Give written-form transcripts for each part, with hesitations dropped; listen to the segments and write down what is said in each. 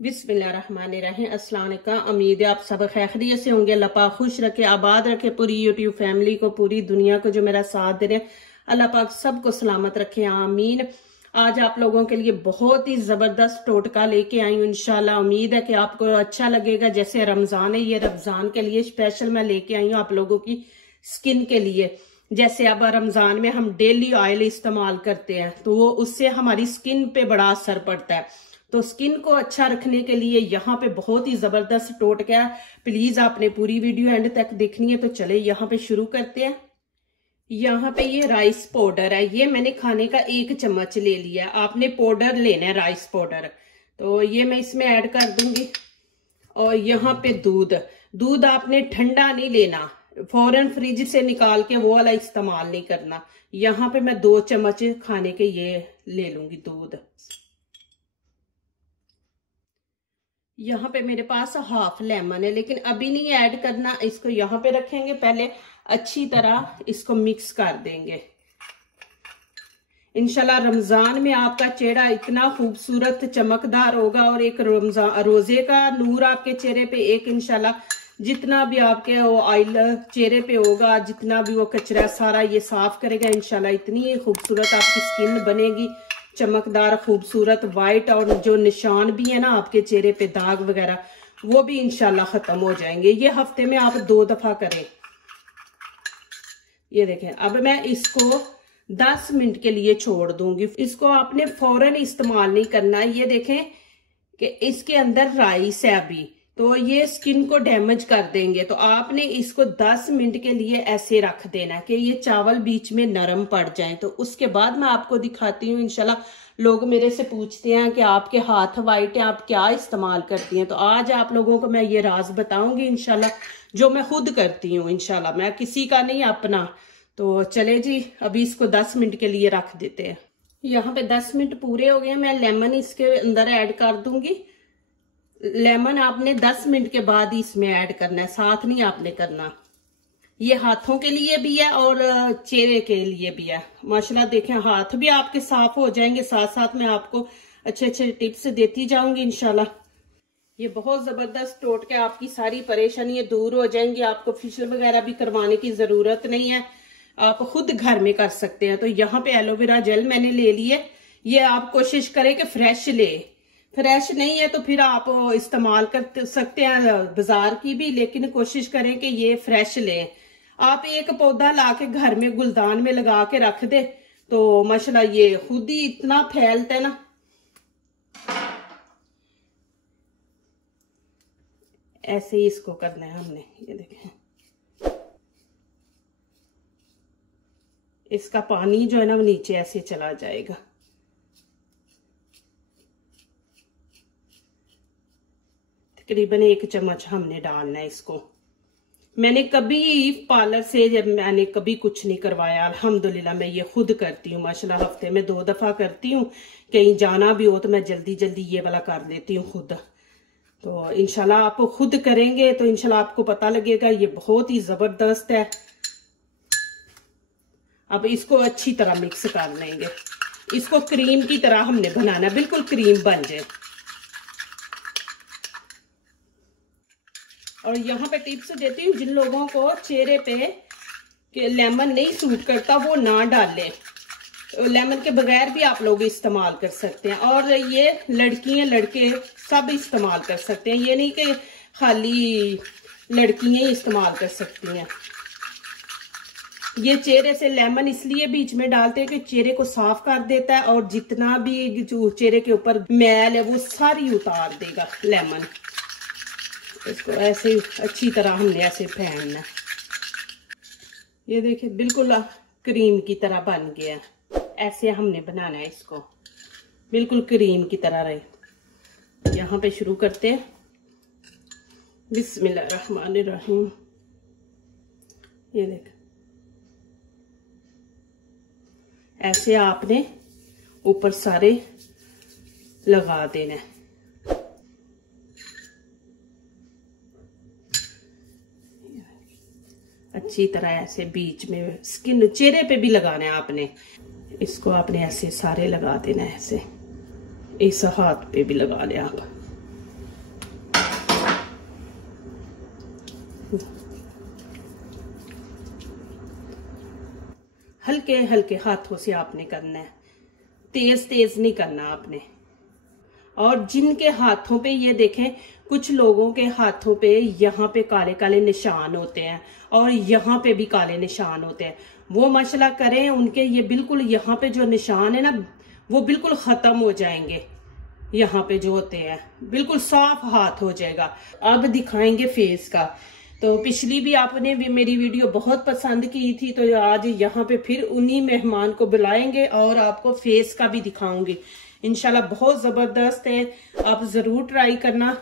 बिस्मिल्लाहिर्रहमानिर्रहीम। अस्सलाम वालेकुम। उम्मीद है आप सब खैरियत से होंगे। अल्लाह पाक खुश रखे, आबाद रखे पूरी यूट्यूब फैमिली को, पूरी दुनिया को जो मेरा साथ दे रहे हैं। अल्लाह पाक सबको सलामत रखे, आमीन। आज आप लोगों के लिए बहुत ही जबरदस्त टोटका लेके आई हूँ। इंशाल्लाह उम्मीद है कि आपको अच्छा लगेगा। जैसे रमजान है, ये रमजान के लिए स्पेशल मैं लेके आई हूँ आप लोगों की स्किन के लिए। जैसे अब रमजान में हम डेली ऑयल इस्तेमाल करते हैं तो वो उससे हमारी स्किन पे बड़ा असर पड़ता है। तो स्किन को अच्छा रखने के लिए यहाँ पे बहुत ही जबरदस्त टोटका है। प्लीज आपने पूरी वीडियो एंड तक देखनी है। तो चले यहाँ पे शुरू करते हैं। यहाँ पे ये राइस पाउडर है, ये मैंने खाने का 1 चम्मच ले लिया। आपने पाउडर लेना है, राइस पाउडर। तो ये मैं इसमें ऐड कर दूंगी। और यहाँ पे दूध आपने ठंडा नहीं लेना, फौरन फ्रिज से निकाल के वो वाला इस्तेमाल नहीं करना। यहाँ पे मैं 2 चम्मच खाने के ये ले लूंगी दूध। यहाँ पे मेरे पास हाफ लेमन है, लेकिन अभी नहीं ऐड करना, इसको यहाँ पे रखेंगे। पहले अच्छी तरह इसको मिक्स कर देंगे। इंशाल्लाह रमजान में आपका चेहरा इतना खूबसूरत चमकदार होगा और एक रमजान रोजे का नूर आपके चेहरे पे, एक इंशाल्लाह जितना भी आपके वो ऑयल चेहरे पे होगा, जितना भी वो कचरा सारा ये साफ करेगा। इंशाल्लाह इतनी खूबसूरत आपकी स्किन बनेगी, चमकदार खूबसूरत वाइट। और जो निशान भी है ना आपके चेहरे पे, दाग वगैरह, वो भी इंशाल्लाह खत्म हो जाएंगे। ये हफ्ते में आप 2 दफा करें। ये देखें, अब मैं इसको 10 मिनट के लिए छोड़ दूंगी। इसको आपने फौरन इस्तेमाल नहीं करना। ये देखें कि इसके अंदर राइस है अभी, तो ये स्किन को डैमेज कर देंगे। तो आपने इसको 10 मिनट के लिए ऐसे रख देना कि ये चावल बीच में नरम पड़ जाए। तो उसके बाद मैं आपको दिखाती हूँ। इंशाल्लाह लोग मेरे से पूछते हैं कि आपके हाथ वाइट है, आप क्या इस्तेमाल करती हैं। तो आज आप लोगों को मैं ये राज बताऊंगी इंशाल्लाह, जो मैं खुद करती हूँ। इंशाल्लाह मैं किसी का नहीं, अपना। तो चले जी, अभी इसको 10 मिनट के लिए रख देते हैं। यहाँ पे 10 मिनट पूरे हो गए। मैं लेमन इसके अंदर ऐड कर दूंगी। लेमन आपने 10 मिनट के बाद ही इसमें ऐड करना है, साथ नहीं आपने करना। ये हाथों के लिए भी है और चेहरे के लिए भी है। माशाल्लाह देखें, हाथ भी आपके साफ हो जाएंगे। साथ साथ मैं आपको अच्छे अच्छे टिप्स देती जाऊंगी इंशाल्लाह। ये बहुत जबरदस्त टोटका, आपकी सारी परेशानियां दूर हो जाएंगी। आपको फेशियल वगैरह भी करवाने की जरूरत नहीं है, आप खुद घर में कर सकते हैं। तो यहाँ पे एलोवेरा जेल मैंने ले लिया। ये आप कोशिश करें कि फ्रेश ले। फ्रेश नहीं है तो फिर आप इस्तेमाल कर सकते हैं बाजार की भी, लेकिन कोशिश करें कि ये फ्रेश लें। आप एक पौधा लाके घर में गुलदान में लगा के रख दे तो माशाल्लाह ये खुद ही इतना फैलता है ना। ऐसे ही इसको करना है हमने। ये देखें, इसका पानी जो है ना वो नीचे ऐसे चला जाएगा। तकरीबन 1 चम्मच हमने डालना है इसको। मैंने कभी पार्लर से मैंने कभी कुछ नहीं करवाया, अल्हम्दुलिल्लाह मैं ये खुद करती हूँ। माशाल्लाह हफ्ते में 2 दफा करती हूँ। कहीं जाना भी हो तो मैं जल्दी जल्दी ये वाला कर लेती हूँ खुद। तो इंशाल्लाह आप खुद करेंगे तो इंशाल्लाह आपको पता लगेगा, ये बहुत ही जबरदस्त है। अब इसको अच्छी तरह मिक्स कर लेंगे। इसको क्रीम की तरह हमने बनाना, बिल्कुल क्रीम बन जाए। और यहाँ पे टिप्स देती हूँ, जिन लोगों को चेहरे पे लेमन नहीं सूट करता वो ना डालें। लेमन के बगैर भी आप लोग इस्तेमाल कर सकते हैं। और ये लड़कियां लड़के सब इस्तेमाल कर सकते हैं, ये नहीं कि खाली लड़कियां ही इस्तेमाल कर सकती हैं। ये चेहरे से लेमन इसलिए बीच में डालते हैं कि चेहरे को साफ कर देता है और जितना भी जो चेहरे के ऊपर मैल है वो सारी उतार देगा लेमन। इसको ऐसे अच्छी तरह हमने ऐसे फेंटना। ये देखिए बिल्कुल क्रीम की तरह बन गया। ऐसे हमने बनाना है इसको, बिल्कुल क्रीम की तरह रहे। यहाँ पे शुरू करते हैं। बिस्मिल्लाहिर्रहमानिर्रहीम। ये देख, ऐसे आपने ऊपर सारे लगा देना है। अच्छी तरह ऐसे बीच में स्किन चेहरे पे भी लगाना है आपने। इसको आपने ऐसे सारे लगा देना है, ऐसे इस हाथ पे भी लगा लें आप। हल्के हल्के हाथों से आपने करना है, तेज तेज नहीं करना आपने। और जिनके हाथों पे ये देखें, कुछ लोगों के हाथों पे यहाँ पे काले काले निशान होते हैं और यहाँ पे भी काले निशान होते हैं, वो मशला करें, उनके ये बिल्कुल यहाँ पे जो निशान है ना वो बिल्कुल खत्म हो जाएंगे। यहाँ पे जो होते हैं बिल्कुल साफ हाथ हो जाएगा। अब दिखाएंगे फेस का। तो पिछली भी आपने भी मेरी वीडियो बहुत पसंद की थी, तो आज यहाँ पे फिर उन्हीं मेहमान को बुलाएंगे और आपको फेस का भी दिखाऊंगी इंशाल्लाह। बहुत जबरदस्त है, आप जरूर ट्राई करना।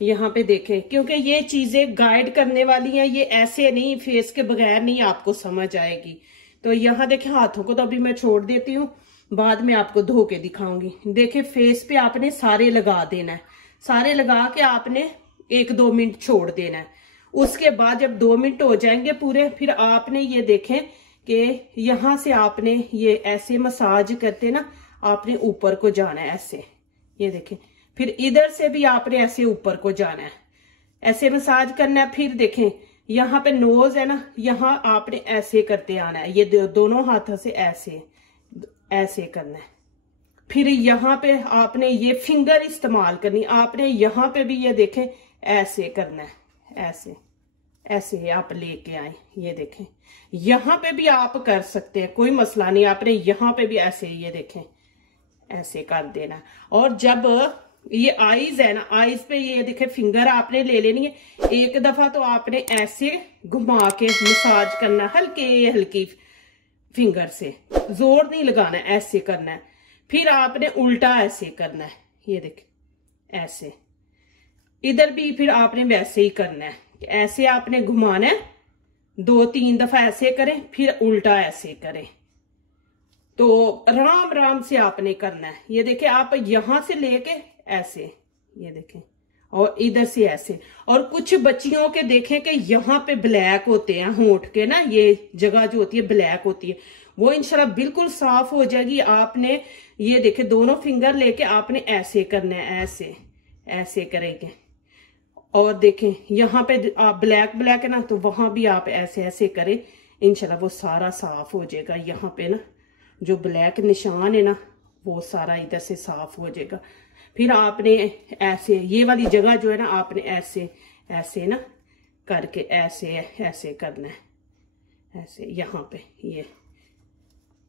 यहाँ पे देखें, क्योंकि ये चीजें गाइड करने वाली हैं, ये ऐसे नहीं, फेस के बगैर नहीं आपको समझ आएगी। तो यहाँ देखें, हाथों को तो अभी मैं छोड़ देती हूँ, बाद में आपको धो के दिखाऊंगी। देखें, फेस पे आपने सारे लगा देना है, सारे लगा के आपने 1-2 मिनट छोड़ देना है। उसके बाद जब 2 मिनट हो जाएंगे पूरे, फिर आपने ये देखें कि यहाँ से आपने ये ऐसे मसाज करते ना, आपने ऊपर को जाना है ऐसे, ये देखें। फिर इधर से भी आपने ऐसे ऊपर को जाना है, ऐसे मसाज करना है। फिर देखें, यहाँ पे नोज है ना, यहाँ आपने ऐसे करते आना है, ये दोनों हाथों से ऐसे ऐसे करना है। फिर यहाँ पे आपने ये फिंगर इस्तेमाल करनी, आपने यहाँ पे भी ये देखें ऐसे करना है, ऐसे ऐसे आप लेके आए, ये देखें। यहाँ पे भी आप कर सकते हैं, कोई मसला नहीं, आपने यहाँ पे भी ऐसे, ये देखें ऐसे कर देना। और जब ये आईज है ना, आईज पे ये देखें फिंगर आपने ले लेनी है। एक दफा तो आपने ऐसे घुमा के मसाज करना, हल्के हल्की फिंगर से, जोर नहीं लगाना, ऐसे करना है। फिर आपने उल्टा ऐसे करना है, ये देखें ऐसे। इधर भी फिर आपने वैसे ही करना है, ऐसे आपने घुमाना है, 2-3 दफा ऐसे करें, फिर उल्टा ऐसे करें। तो आराम आराम से आपने करना है। ये देखें, आप यहां से लेके ऐसे, ये देखें, और इधर से ऐसे। और कुछ बच्चियों के देखें कि यहाँ पे ब्लैक होते हैं होंठ के ना, ये जगह जो होती है ब्लैक होती है, वो इंशाल्लाह बिल्कुल साफ हो जाएगी। आपने ये देखें, दोनों फिंगर लेके आपने ऐसे करना है, ऐसे ऐसे करेंगे। और देखें, यहाँ पे आप ब्लैक ब्लैक है ना, तो वहां भी आप ऐसे ऐसे करें, इंशाल्लाह वो सारा साफ हो जाएगा। यहाँ पे ना जो ब्लैक निशान है ना, वो सारा इधर से साफ हो जाएगा। फिर आपने ऐसे, ये वाली जगह जो है ना, आपने ऐसे ऐसे ना करके ऐसे ऐसे करना है, ऐसे। यहाँ पे ये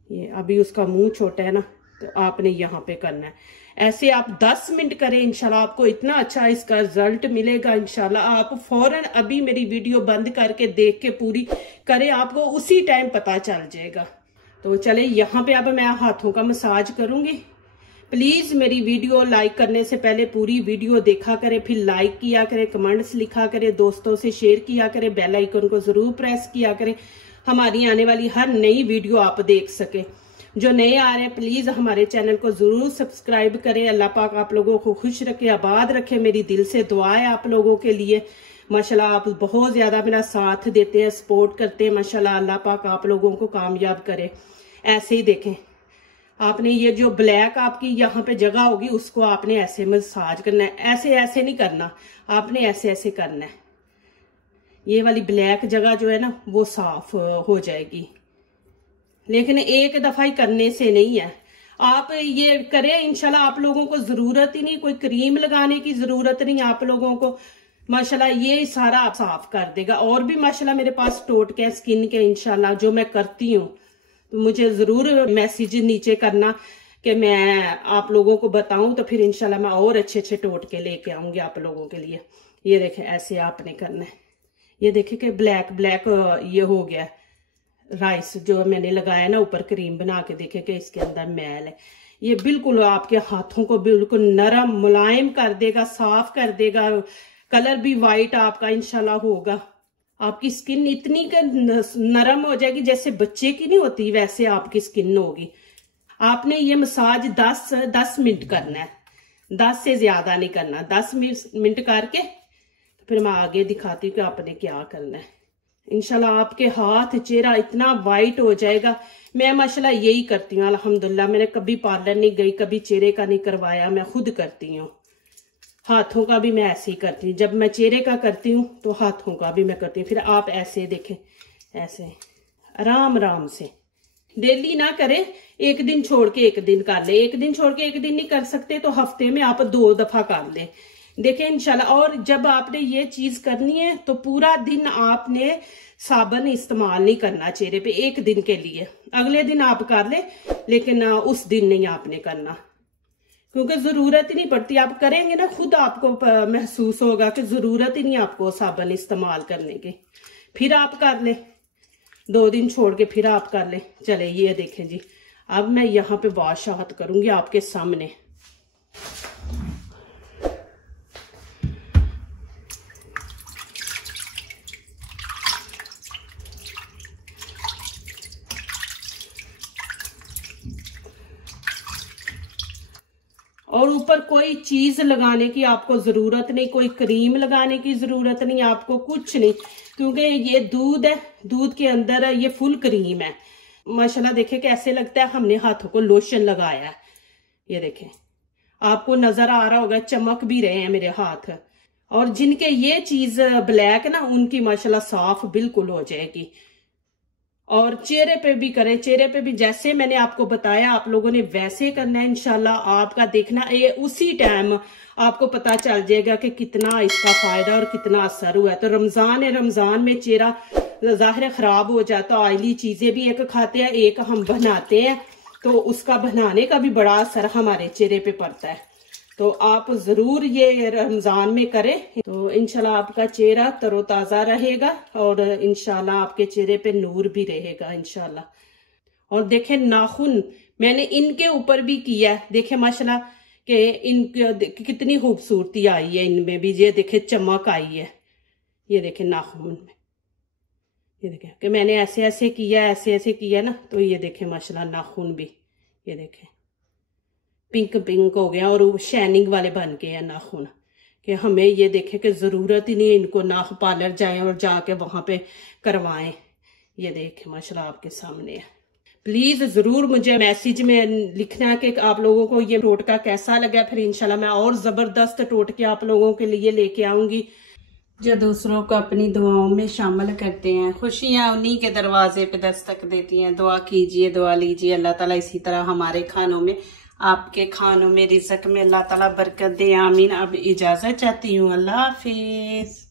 अभी उसका मुंह छोटा है ना, तो आपने यहाँ पे करना है ऐसे। आप 10 मिनट करें, इंशाल्लाह आपको इतना अच्छा इसका रिजल्ट मिलेगा। इंशाल्लाह आप फौरन अभी मेरी वीडियो बंद करके देख के पूरी करें, आपको उसी टाइम पता चल जाएगा। तो चले, यहाँ पे अब मैं हाथों का मसाज करूंगी। प्लीज मेरी वीडियो लाइक करने से पहले पूरी वीडियो देखा करें, फिर लाइक किया करें, कमेंट्स लिखा करें, दोस्तों से शेयर किया करें, बेल आइकन को जरूर प्रेस किया करें, हमारी आने वाली हर नई वीडियो आप देख सके। जो नए आ रहे हैं, प्लीज हमारे चैनल को जरूर सब्सक्राइब करें। अल्लाह पाक आप लोगों को खुश रखे, आबाद रखे। मेरी दिल से दुआ है आप लोगों के लिए। माशाल्लाह आप बहुत ज्यादा मेरा साथ देते हैं, सपोर्ट करते हैं। माशाल्लाह अल्लाह पाक आप लोगों को कामयाब करे। ऐसे ही देखें, आपने ये जो ब्लैक आपकी यहाँ पे जगह होगी, उसको आपने ऐसे मसाज करना है, ऐसे ऐसे नहीं करना, आपने ऐसे ऐसे करना है। ये वाली ब्लैक जगह जो है ना, वो साफ हो जाएगी। लेकिन एक दफा ही करने से नहीं है, आप ये करें, इंशाल्लाह आप लोगों को जरूरत ही नहीं, कोई क्रीम लगाने की जरूरत नहीं आप लोगों को। माशाल्लाह ये सारा आप साफ कर देगा। और भी माशाल्लाह मेरे पास टोटके स्किन के इंशाल्लाह जो मैं करती हूँ, तो मुझे जरूर मैसेज नीचे करना कि मैं आप लोगों को बताऊं, तो फिर इंशाल्लाह मैं और अच्छे अच्छे टोटके लेके आऊंगी आप लोगों के लिए। ये देखें, ऐसे आपने करना है। ये देखें कि ब्लैक ब्लैक ये हो गया राइस जो मैंने लगाया ना ऊपर, क्रीम बना के देखे कि इसके अंदर मैल है। ये बिल्कुल आपके हाथों को बिल्कुल नरम मुलायम कर देगा, साफ कर देगा। कलर भी वाइट आपका इंशाल्लाह होगा। आपकी स्किन इतनी नरम हो जाएगी, जैसे बच्चे की नहीं होती वैसे आपकी स्किन होगी। आपने ये मसाज 10 मिनट करना है, 10 से ज्यादा नहीं करना। 10 मिनट करके फिर मैं आगे दिखाती हूँ कि आपने क्या करना है। इंशाल्लाह आपके हाथ चेहरा इतना वाइट हो जाएगा। मैं माशाल्लाह यही करती हूँ अल्हम्दुलिल्लाह। मैंने कभी पार्लर नहीं गई, कभी चेहरे का नहीं करवाया, मैं खुद करती हूँ। हाथों का भी मैं ऐसे ही करती हूँ। जब मैं चेहरे का करती हूँ तो हाथों का भी मैं करती हूँ। फिर आप ऐसे देखें, ऐसे आराम आराम से, डेली ना करें, एक दिन छोड़ के एक दिन कर ले। एक दिन छोड़ के एक दिन नहीं कर सकते तो हफ्ते में आप 2 दफा कर ले, देखें इंशाल्लाह। और जब आपने ये चीज करनी है तो पूरा दिन आपने साबुन इस्तेमाल नहीं करना चेहरे पे, एक दिन के लिए। अगले दिन आप कर ले, लेकिन उस दिन नहीं आपने करना, क्योंकि जरूरत ही नहीं पड़ती। आप करेंगे ना, खुद आपको महसूस होगा कि जरूरत ही नहीं आपको साबुन इस्तेमाल करने की। फिर आप कर ले, 2 दिन छोड़ के फिर आप कर ले। चले ये देखें जी, अब मैं यहाँ पे वॉश हाथ करूंगी आपके सामने। और ऊपर कोई चीज लगाने की आपको जरूरत नहीं, कोई क्रीम लगाने की जरूरत नहीं आपको, कुछ नहीं, क्योंकि ये दूध है, दूध के अंदर ये फुल क्रीम है। माशाल्लाह देखें कैसे लगता है, हमने हाथों को लोशन लगाया है। ये देखें, आपको नजर आ रहा होगा, चमक भी रहे हैं मेरे हाथ। और जिनके ये चीज ब्लैक ना, उनकी माशाल्लाह साफ बिल्कुल हो जाएगी। और चेहरे पे भी करें, चेहरे पे भी जैसे मैंने आपको बताया आप लोगों ने वैसे करना है। इंशाल्लाह आपका देखना ये उसी टाइम आपको पता चल जाएगा कि कितना इसका फायदा और कितना असर हुआ है। तो रमजान है, रमजान में चेहरा जाहिर खराब हो जाता है, ऑयली चीजें भी एक खाते हैं, एक हम बनाते हैं, तो उसका बनाने का भी बड़ा असर हमारे चेहरे पे पड़ता है। तो आप जरूर ये रमजान में करें, तो इंशाल्लाह आपका चेहरा तरोताजा रहेगा और इंशाल्लाह आपके चेहरे पे नूर भी रहेगा इंशाल्लाह। और देखें नाखून मैंने इनके ऊपर भी किया है, देखें माशाल्लाह कि इनकी कितनी खूबसूरती आई है, इनमें भी ये देखें चमक आई है। ये देखें नाखून में, ये देखें कि मैंने ऐसे ऐसे किया, ऐसे ऐसे किया ना, तो ये देखें माशाल्लाह नाखून भी, ये देखें पिंक पिंक हो गया और शाइनिंग वाले बन गए हैं नाखून। कि हमें ये देखें कि जरूरत ही नहीं है इनको नाख पार्लर जाएं और जाके वहां पे करवाएं। ये देखें माशाल्लाह आपके सामने है। प्लीज जरूर मुझे मैसेज में लिखना कि आप लोगों को ये टोटका कैसा लगा। फिर इंशाल्लाह मैं और जबरदस्त टोटके आप लोगों के लिए लेके आऊंगी जो दूसरों को अपनी दुआओं में शामिल करते हैं। खुशियां उन्हीं के दरवाजे पे दस्तक देती हैं। दुआ कीजिए, दुआ लीजिए, अल्लाह ताला इसी तरह हमारे खानों में, आपके खानों में, रिज़्क में अल्लाह ताला बरकत दे, आमीन। अब इजाजत चाहती हूँ, अल्लाह हाफिज।